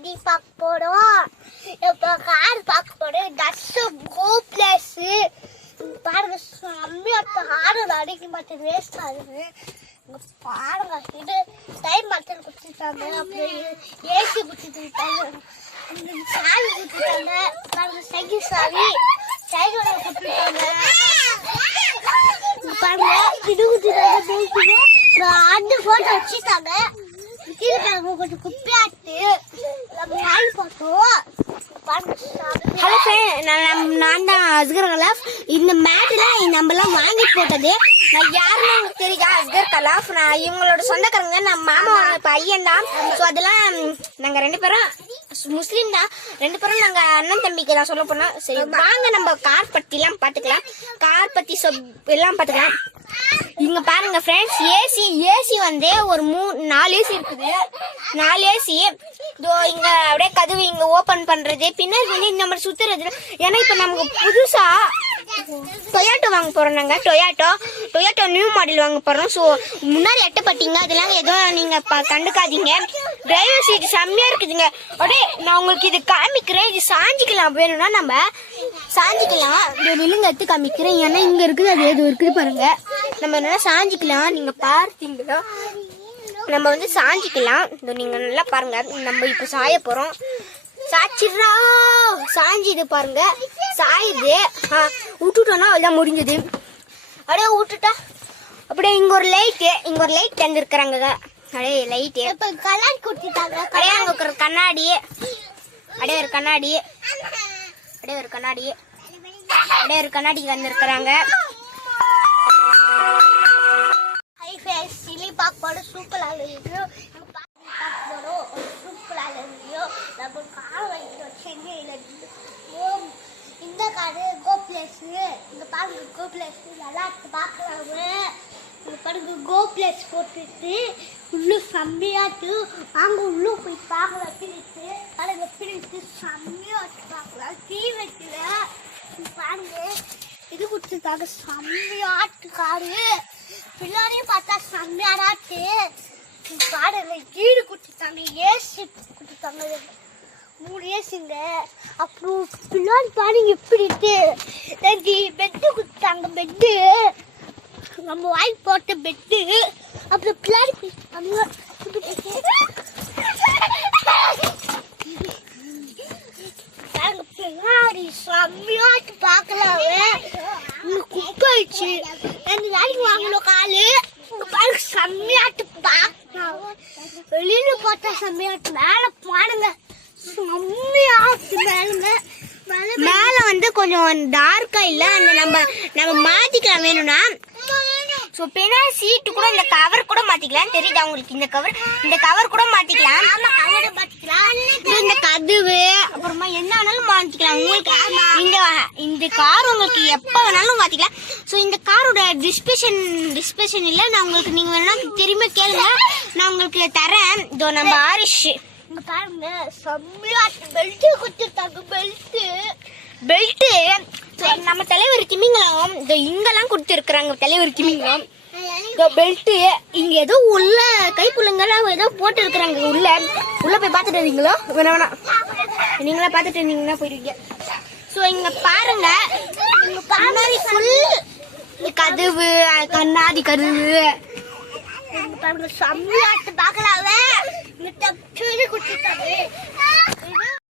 இது பார்க்க போறோம். இப்போ கார் பார்க்க போறோம். That's go place. பாருங்க செம்மையா கார் அடிக்க மாட்டேன், வேஸ்ட் ஆகுது. பாருங்க இது டைம் மாட்டேன் கொடுத்துட்டாங்க, அப்புறம் ஏசி கொடுத்துட்டாங்க, சாவி கொடுத்துட்டாங்க, பாருங்க சைக்கிள் சாவி சைக்கிள் கொடுத்துட்டாங்க, பாருங்க இது கொடுத்துட்டாங்க, அந்த போட்டோ வச்சுட்டாங்க. கொஞ்சம் குப்பையாட்டு நம்ம வாங்கி பார்த்தோம். ஹலோ ஃப்ரெண்ட், நான் தான் அஸ்கர் கலாஃப். இந்த மேட்டில் நம்மலாம் வாங்கி போட்டது. நான் யாருன்னு உங்களுக்கு தெரியுதா? அஸ்கர் கலாஃப். நான் இவங்களோட சொந்தக்காரங்க. நம்ம மாமா பையன் தான். ஸோ அதெல்லாம் நாங்கள் 2 பேரும் முஸ்லீம் தான். 2 பேரும் நாங்கள் அண்ணன் தம்பிக்கு தான் சொல்ல போனோம். சரி வாங்க நம்ம கார் பற்றிலாம் பார்த்துக்கலாம். கார் பற்றி எல்லாம் பார்த்துக்கலாம். இங்க பாருங்க ஃப்ரெண்ட்ஸ், ஏசி வந்து ஒரு 4 ஏசி இருக்குது. 4 ஏசி இதோ இங்க அப்படியே கதவு இங்க ஓபன் பண்றது, பின்னாடி வந்து இந்த மாதிரி சுத்துறது. ஏன்னா இப்ப நமக்கு புதுசா டொயாட்டோ வாங்க போறோம். நாங்க டொயாட்டோ நியூ மாடல் வாங்க போறோம். ஸோ முன்னாடி எட்டப்பட்டீங்க, அதெல்லாம் எதுவும் நீங்க கண்டுக்காதீங்க. டிரைவர் சீட் செம்மையா இருக்குதுங்க. அப்படியே நான் உங்களுக்கு இது காமிக்கிறேன். இது சாஞ்சிக்கலாம், வேணும்னா நம்ம சாஞ்சிக்கலாம். இந்த விழுங்க எடுத்து காமிக்கிறேன். ஏன்னா இங்க இருக்குது, அது எது இருக்குது பாருங்க. நம்ம என்னன்னா சாஞ்சிக்கலாம். நீங்க பார்த்தீங்களா, நம்ம வந்து சாஞ்சிக்கலாம். நீங்க நல்லா பாருங்க. நம்ம இப்ப சாய போறோம். சாச்சிடுறா, சாஞ்சிது பாருங்க, சாயுது. விட்டுட்டோம்னா அதான் முடிஞ்சது. அப்படியே விட்டுட்டா அப்படியே இங்க ஒரு லைட் தந்து இருக்கிறாங்க. அப்படியே லைட்டு கலர் கொடுத்துட்டாங்க. அப்படியே அங்க ஒரு கண்ணாடி, அப்படியே ஒரு கண்ணாடி, அப்படியே ஒரு கண்ணாடி, அப்படியே ஒரு கண்ணாடி வந்திருக்கிறாங்க. சிலி பார்க்க போறோம். சூப்பராக இருக்கு. பார்க்க போறோம். சூப்பராக இருக்கு. நம்ம கார் வாங்கிட்டு சென்னையில இந்த காரு கோ பிளேஸ். இந்த பாருங்க கோ பிளேஸ் நல்லா இருக்கு, பார்க்கலாமே. இந்த பாருங்க கோ பிளேஸ் போட்டுட்டு உள்ள செம்மையாட்டு வாங்க உள்ள போய் பார்க்கலாம். பிரித்து பாருங்க, பிரித்து செம்மையாட்டு பார்க்கலாம். டீ வைக்கல பாருங்க, இது கொடுத்துருக்காங்க. செம்மையாட்டு காரு. பின்னாடியும் பார்த்தா செம்மையாடாட்டு பாருங்க. கீடு கொடுத்துட்டாங்க, ஏசி கொடுத்துட்டாங்க, 3 ஏசிங்க. அப்புறம் பின்னாடி பாருங்க எப்படி இருக்கு. பெட்டு கொடுத்தாங்க, பெட்டு நம்ம வாங்கி போட்ட பெட்டு. அப்புறம் பின்னாடி பின்னாடி செம்மையாட்டு பார்க்கலாமே. குப்பை ஆயிடுச்சு. 2 நாளைக்கு வாங்கணும் காலு. பாருங்க செம்மையாட்டு பார்க்கலாம். வெளியில பார்த்தா செம்மையாட்டு. மேல பாருங்க செம்மையாட்டு. மேல வந்து கொஞ்சம் டார்க்கா இல்ல, அந்த நம்ம மாத்திக்கலாம் வேணும்னா. ஸோ பின்னாடி சீட்டு கூட இந்த கவர் கூட மாத்திக்கலாம். தெரியுதா உங்களுக்கு? இந்த கவர் கூட மாத்திக்கலாம். இந்த கதவு அப்புறமா என்ன வேணாலும் மாத்திக்கலாம். உங்களுக்கு இந்த கார் உங்களுக்கு எப்ப வேணாலும் மாத்திக்கலாம். ஸோ இந்த காரோட டிஸ்பிளேஷன் இல்ல, நான் உங்களுக்கு நீங்க வேணா திரும்ப கேளுங்க, நான் உங்களுக்கு தரேன். இதோ நம்ம ஆரிஷ் இங்க பாருங்க செம்மையாட்டு பெல்ட் கொடுத்துருக்காங்க. பெல்ட் நம்ம தலைவர் திமிங்கலம் இங்கெல்லாம் கொடுத்துருக்குறாங்க. தலைவர் திமிங்கலம் பெல்ட் இங்க ஏதோ உள்ள கைப்புள்ளங்கெல்லாம் ஏதோ போட்டு இருக்கிறாங்க. உள்ள போய் பார்த்துட்டு இருந்தீங்களோ? வேணா நீங்களா பார்த்துட்டு இருந்தீங்கன்னா போயிடுவீங்க. ஸோ இங்க பாருங்க, ஃபுல் கதவு, கண்ணாடி கதவு பாருங்க செம்மையாட்டு பார்க்கலாமே. கொடுத்துருக்காங்க.